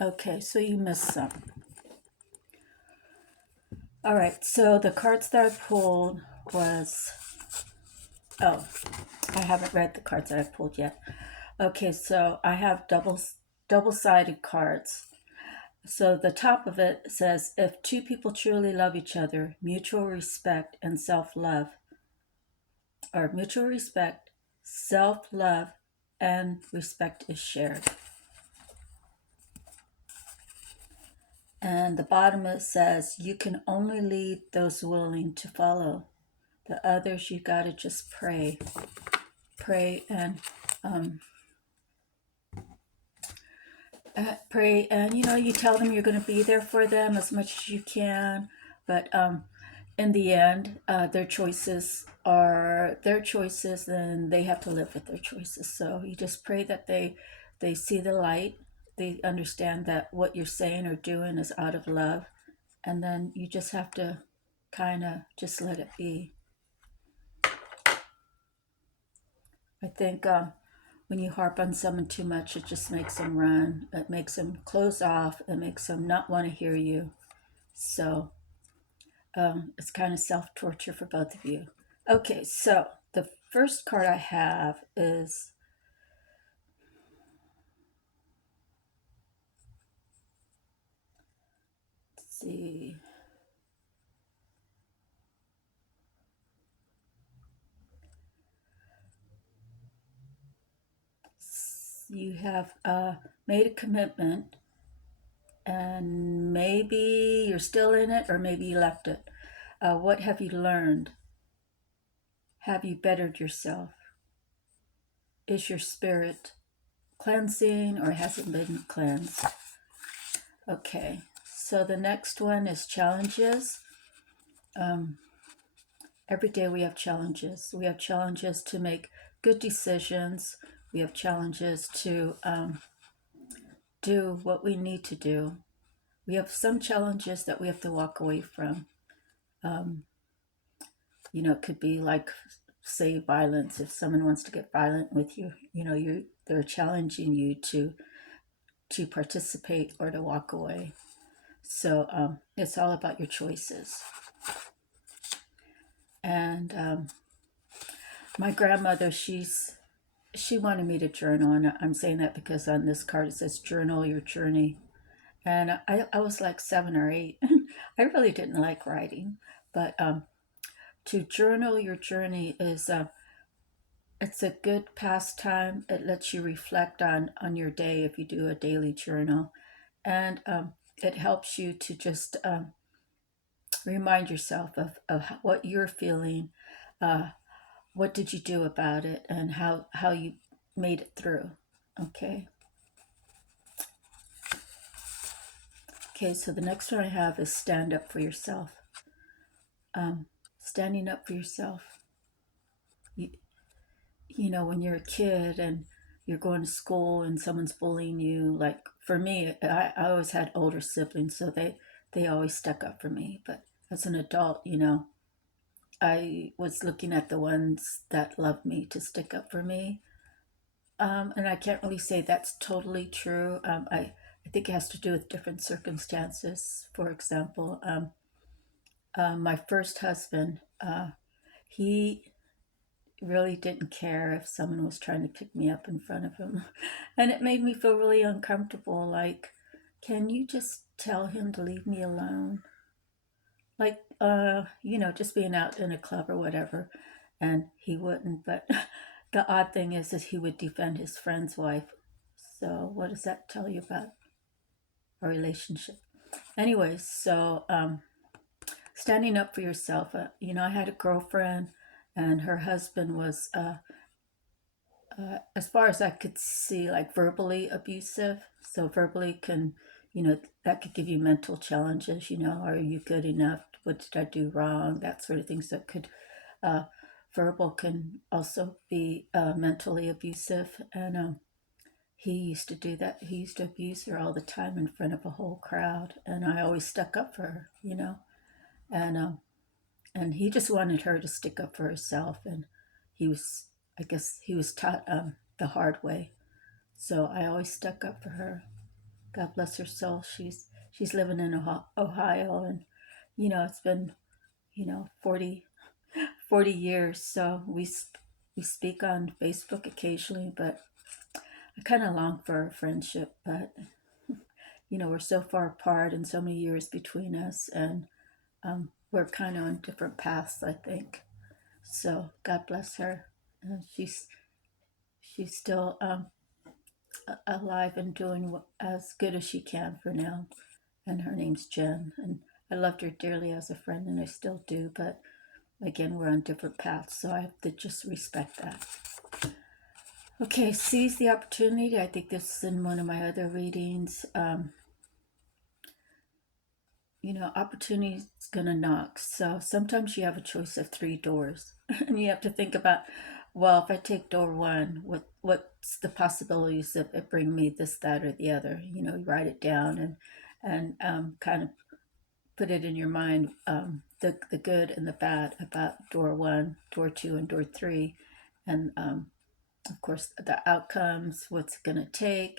Okay, so you missed some. All right, so the cards that I pulled was, oh, I haven't read the cards that I pulled yet. Okay, so I have double-sided cards. So the top of it says, if two people truly love each other, mutual respect and self-love, or mutual respect, self-love, and respect is shared. And the bottom it says, you can only lead those willing to follow. The others, you gotta just pray. Pray and pray, and you tell them you're going to be there for them as much as you can, but in the end, their choices are their choices, and they have to live with their choices. So you just pray that they see the light, they understand that what you're saying or doing is out of love, and then you just have to kind of just let it be. I think when you harp on someone too much, it just makes them run. It makes them close off. It makes them not want to hear you. So it's kind of self torture for both of you. Okay, so the first card I have is, let's see, you have made a commitment, and maybe you're still in it, or maybe you left it. What have you learned? Have you bettered yourself? Is your spirit cleansing, or has it been cleansed? Okay, so the next one is challenges. Um, every day we have challenges. We have challenges to make good decisions. We have challenges to do what we need to do. We have some challenges that we have to walk away from. Um, it could be like, say, violence. If someone wants to get violent with you, they're challenging you to participate or to walk away. So it's all about your choices. And my grandmother, she wanted me to journal, and I'm saying that because on this card it says journal your journey. And I was like 7 or 8. I really didn't like writing, but to journal your journey is it's a good pastime. It lets you reflect on your day if you do a daily journal, and it helps you to just remind yourself of what you're feeling, uh, what did you do about it, and how you made it through. Okay. Okay, so the next one I have is stand up for yourself. Standing up for yourself. You, when you're a kid and you're going to school and someone's bullying you, like for me, I always had older siblings, so they always stuck up for me. But as an adult, I was looking at the ones that loved me to stick up for me. And I can't really say that's totally true. I think it has to do with different circumstances. For example, my first husband, he really didn't care if someone was trying to pick me up in front of him. And it made me feel really uncomfortable. Like, can you just tell him to leave me alone? Like, just being out in a club or whatever. And he wouldn't. But the odd thing is that he would defend his friend's wife. So, what does that tell you about a relationship? Anyways, so standing up for yourself. I had a girlfriend, and her husband was, as far as I could see, like verbally abusive. So verbally that could give you mental challenges. Are you good enough? What did I do wrong? That sort of thing. So it could, uh, verbal can also be mentally abusive, and he used to do that. He used to abuse her all the time in front of a whole crowd, and I always stuck up for her. And he just wanted her to stick up for herself, and he was, I guess he was taught the hard way. So I always stuck up for her God bless her soul. She's living in Ohio, and it's been 40 years. So we speak on Facebook occasionally, but I kind of long for our friendship. But we're so far apart and so many years between us, and we're kind of on different paths, I think. So God bless her. She's still alive and doing as good as she can for now. And her name's Jen. And I loved her dearly as a friend, and I still do. But again, we're on different paths, so I have to just respect that. Okay, seize the opportunity. I think this is in one of my other readings. Opportunity is gonna knock. So sometimes you have a choice of 3 doors, and you have to think about, well, if I take door one, what's the possibilities of it bring me this, that, or the other? You write it down and kind of put it in your mind, the good and the bad about door one, door two, and door three, and of course the outcomes, what's it gonna take,